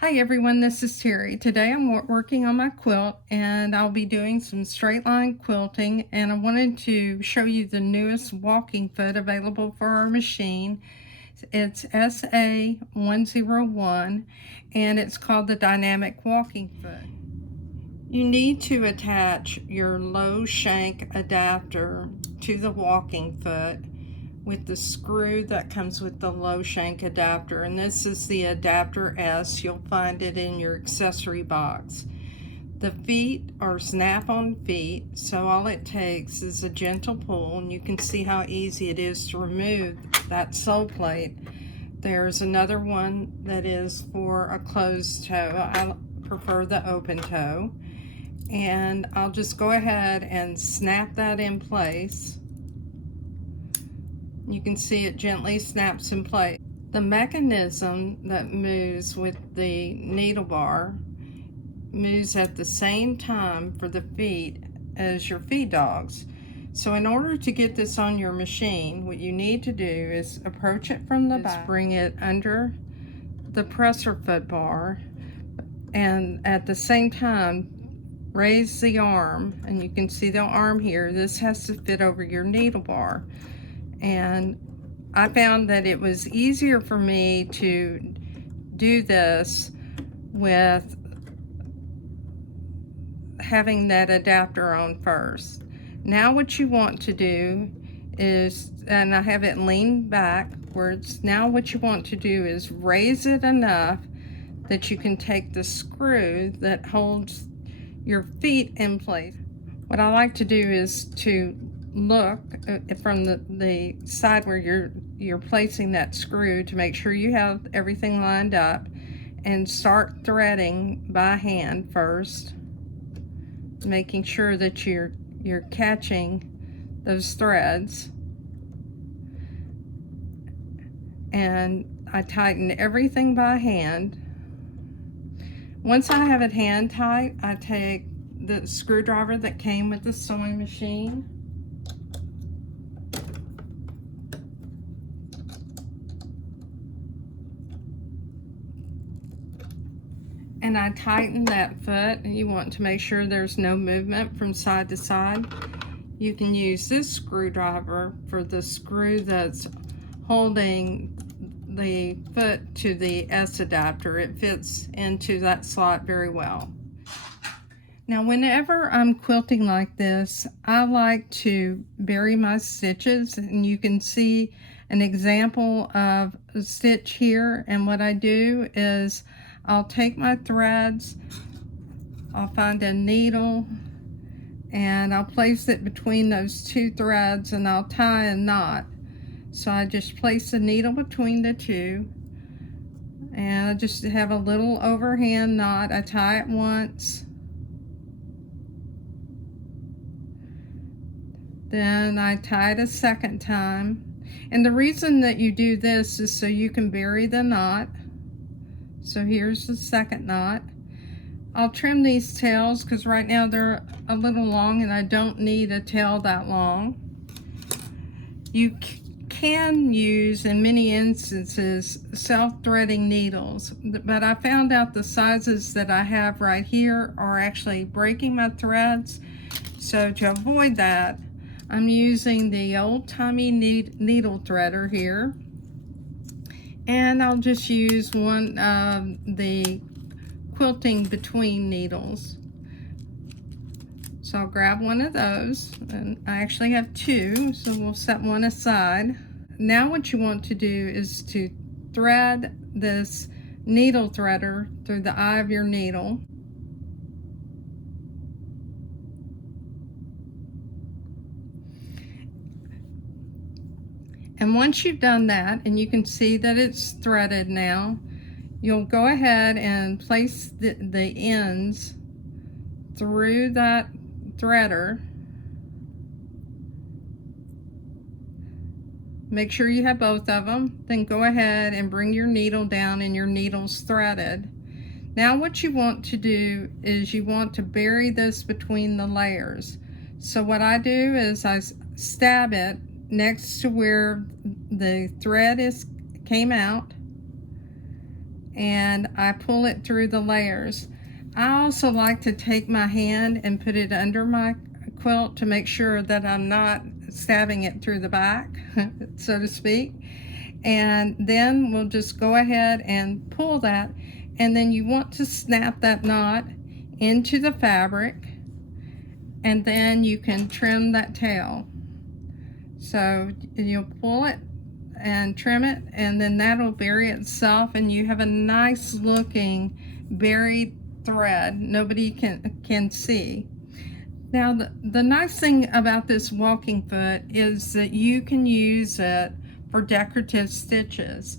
Hi everyone, this is Terry. Today I'm working on my quilt and I'll be doing some straight line quilting, and I wanted to show you the newest walking foot available for our machine. It's SA101 and it's called the Dynamic Walking Foot. You need to attach your Low Shank adapter to the walking foot with the screw that comes with the Low Shank adapter, and this is the adapter S. You'll find it in your accessory box. The feet are snap-on feet, so all it takes is a gentle pull, and you can see how easy it is to remove that sole plate. There's another one that is for a closed toe. I prefer the open toe, and I'll just go ahead and snap that in place. You can see it gently snaps in place. The mechanism that moves with the needle bar moves at the same time for the feet as your feed dogs. So in order to get this on your machine, what you need to do is approach it from the back, bring it under the presser foot bar, and at the same time raise the arm, and you can see the arm here. This has to fit over your needle bar. And I found that it was easier for me to do this with having that adapter on first. Now what you want to do is, and I have it leaned backwards, now what you want to do is raise it enough that you can take the screw that holds your feet in place. What I like to do is to look from the side where you're placing that screw to make sure you have everything lined up, and start threading by hand first, making sure that you're catching those threads. And I tighten everything by hand. Once I have it hand tight, I take the screwdriver that came with the sewing machine, and I tighten that foot. You want to make sure there's no movement from side to side. You can use this screwdriver for the screw that's holding the foot to the S adapter. It fits into that slot very well. Now whenever I'm quilting like this, I like to bury my stitches, and you can see an example of a stitch here. And what I do is I'll take my threads, I'll find a needle, and I'll place it between those two threads, and I'll tie a knot. So I just place the needle between the two, and I just have a little overhand knot. I tie it once, then I tie it a second time. And the reason that you do this is so you can bury the knot. So here's the second knot. I'll trim these tails because right now they're a little long and I don't need a tail that long. You can use, in many instances, self-threading needles, but I found out the sizes that I have right here are actually breaking my threads. So to avoid that, I'm using the old-timey needle threader here, and I'll just use one of the quilting between needles. So I'll grab one of those, and I actually have two, so we'll set one aside. Now what you want to do is to thread this needle threader through the eye of your needle. And once you've done that, and you can see that it's threaded now, you'll go ahead and place the ends through that threader. Make sure you have both of them. Then go ahead and bring your needle down, and your needle's threaded. Now what you want to do is you want to bury this between the layers. So what I do is I stab it next to where the thread came out, and I pull it through the layers. I also like to take my hand and put it under my quilt to make sure that I'm not stabbing it through the back, so to speak. And then we'll just go ahead and pull that, and then you want to snap that knot into the fabric, and then you can trim that tail. So you'll pull it and trim it, and then that'll bury itself, and you have a nice looking buried thread nobody can see. Now the nice thing about this walking foot is that you can use it for decorative stitches.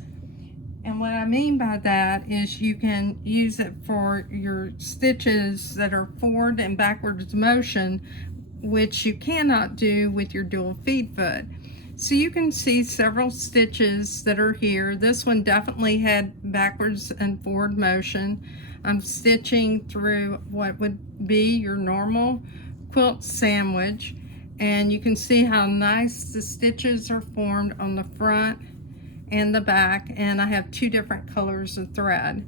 And what I mean by that is you can use it for your stitches that are forward and backwards motion, which you cannot do with your dual feed foot. So you can see several stitches that are here. This one definitely had backwards and forward motion. I'm stitching through what would be your normal quilt sandwich, and you can see how nice the stitches are formed on the front and the back, and I have two different colors of thread.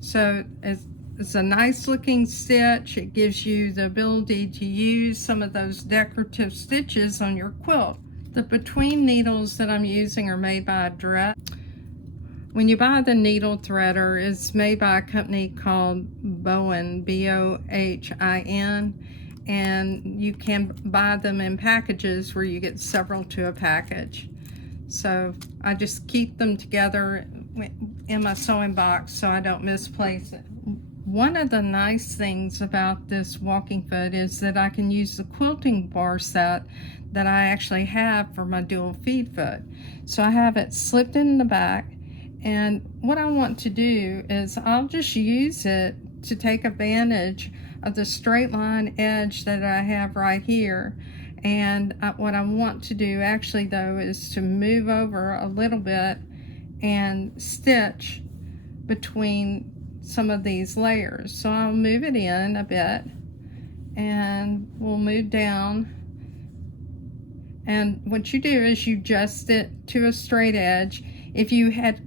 So it's a nice looking stitch. It gives you the ability to use some of those decorative stitches on your quilt. The between needles that I'm using are made by Dress. When you buy the needle threader, it's made by a company called Bohin, B-O-H-I-N, and you can buy them in packages where you get several to a package. So I just keep them together in my sewing box so I don't misplace it. One of the nice things about this walking foot is that I can use the quilting bar set that I actually have for my dual feed foot. So I have it slipped in the back, and what I want to do is I'll just use it to take advantage of the straight line edge that I have right here. And what I want to do actually though is to move over a little bit and stitch between some of these layers. So I'll move it in a bit, and we'll move down. And what you do is you adjust it to a straight edge. If you had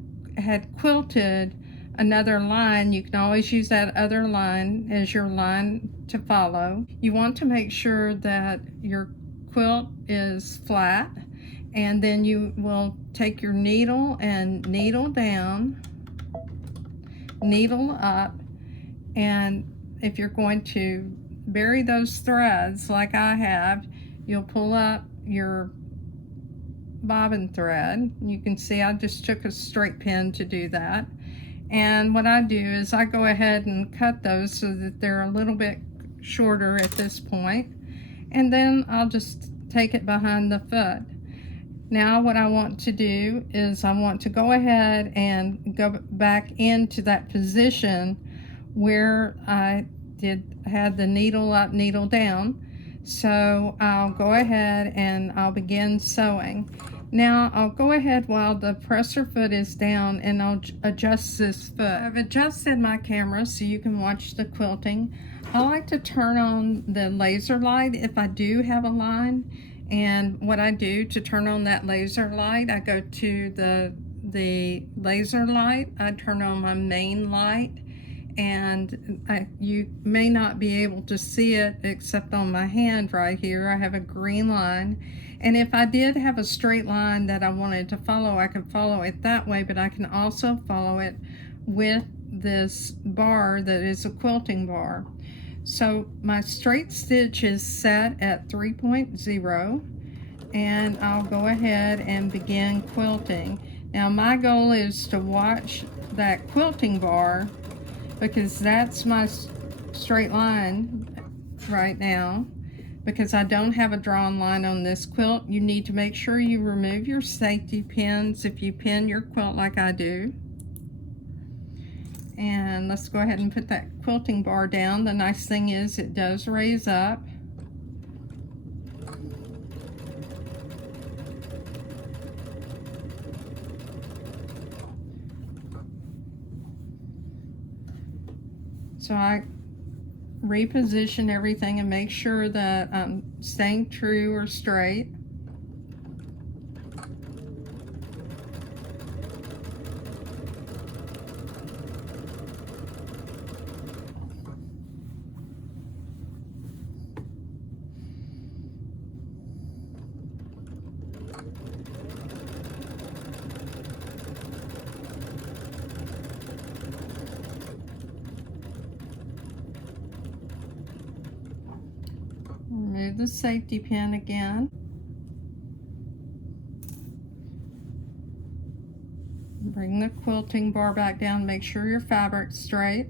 quilted another line, you can always use that other line as your line to follow. You want to make sure that your quilt is flat, and then you will take your needle and needle down, needle up, and if you're going to bury those threads like I have, you'll pull up your bobbin thread. You can see I just took a straight pin to do that, and what I do is I go ahead and cut those so that they're a little bit shorter at this point, and then I'll just take it behind the foot. Now what I want to do is I want to go ahead and go back into that position where I had the needle up, needle down. So I'll go ahead and I'll begin sewing. Now I'll go ahead while the presser foot is down, and I'll adjust this foot. I've adjusted my camera so you can watch the quilting. I like to turn on the laser light if I do have a line, and what I do to turn on that laser light, I go to the laser light, I turn on my main light, and you may not be able to see it except on my hand right here. I have a green line, and if I did have a straight line that I wanted to follow, I could follow it that way, but I can also follow it with this bar that is a quilting bar. So my straight stitch is set at 3.0, and I'll go ahead and begin quilting. Now my goal is to watch that quilting bar, because that's my straight line right now, because I don't have a drawn line on this quilt. You need to make sure you remove your safety pins if you pin your quilt like I do. And let's go ahead and put that quilting bar down. The nice thing is it does raise up. So I reposition everything and make sure that I'm staying true or straight. remove the safety pin again. Bring the quilting bar back down, make sure your fabric's straight.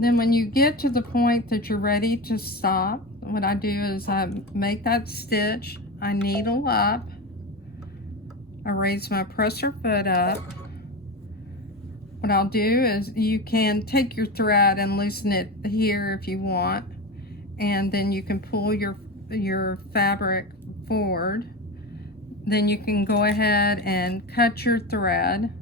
Then when you get to the point that you're ready to stop, what I do is I make that stitch, I needle up, I raise my presser foot up. What I'll do is you can take your thread and loosen it here if you want, and then you can pull your fabric forward. Then you can go ahead and cut your thread.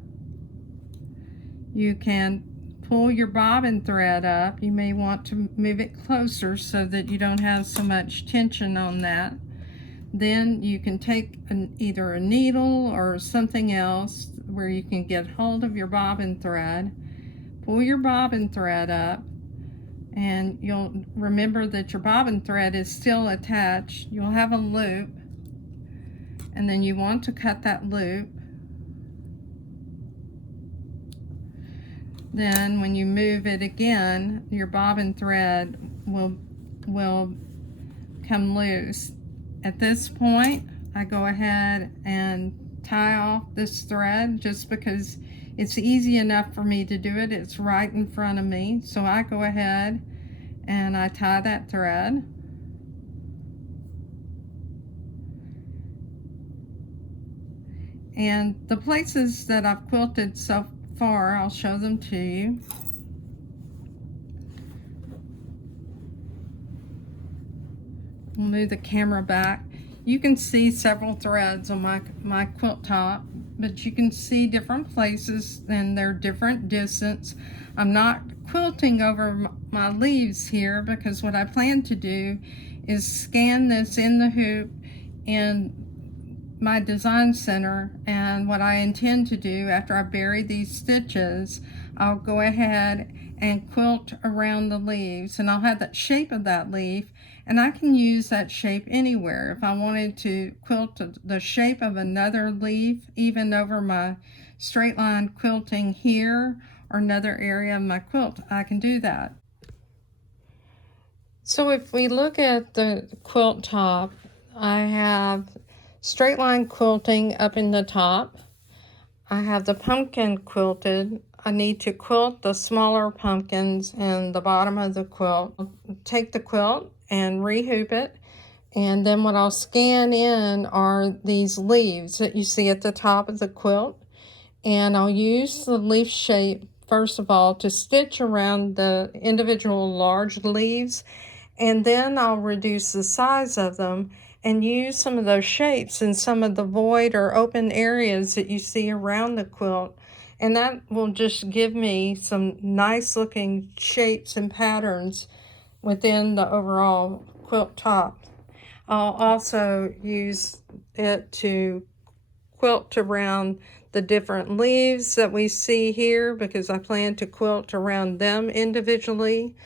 You can pull your bobbin thread up. You may want to move it closer so that you don't have so much tension on that. Then you can take either a needle or something else where you can get hold of your bobbin thread, pull your bobbin thread up, and you'll remember that your bobbin thread is still attached. You'll have a loop, and then you want to cut that loop. Then when you move it again, your bobbin thread will come loose. At this point, I go ahead and tie off this thread just because it's easy enough for me to do it. It's right in front of me. So I go ahead and I tie that thread. And the places that I've quilted so far, I'll show them to you. We'll move the camera back. You can see several threads on my quilt top, but you can see different places and they're different distance. I'm not quilting over my leaves here because what I plan to do is scan this in the hoop in my design center, and what I intend to do after I bury these stitches, I'll go ahead and quilt around the leaves, and I'll have that shape of that leaf, and I can use that shape anywhere. If I wanted to quilt the shape of another leaf, even over my straight line quilting here or another area of my quilt, I can do that. So if we look at the quilt top, I have straight line quilting up in the top. I have the pumpkin quilted. I need to quilt the smaller pumpkins in the bottom of the quilt. I'll take the quilt and rehoop it, and then what I'll scan in are these leaves that you see at the top of the quilt, and I'll use the leaf shape first of all to stitch around the individual large leaves, and then I'll reduce the size of them and use some of those shapes in some of the void or open areas that you see around the quilt. And that will just give me some nice looking shapes and patterns within the overall quilt top. I'll also use it to quilt around the different leaves that we see here because I plan to quilt around them individually.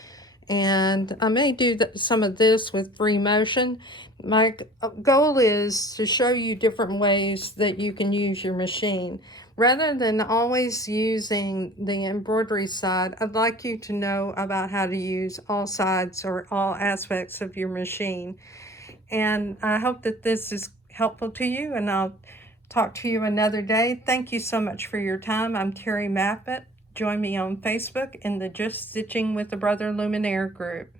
And I may do some of this with free motion. My goal is to show you different ways that you can use your machine. Rather than always using the embroidery side, I'd like you to know about how to use all sides or all aspects of your machine. And I hope that this is helpful to you, and I'll talk to you another day. Thank you so much for your time. I'm Terry Maffitt. Join me on Facebook in the Just Stitching with a Brother Luminaire group.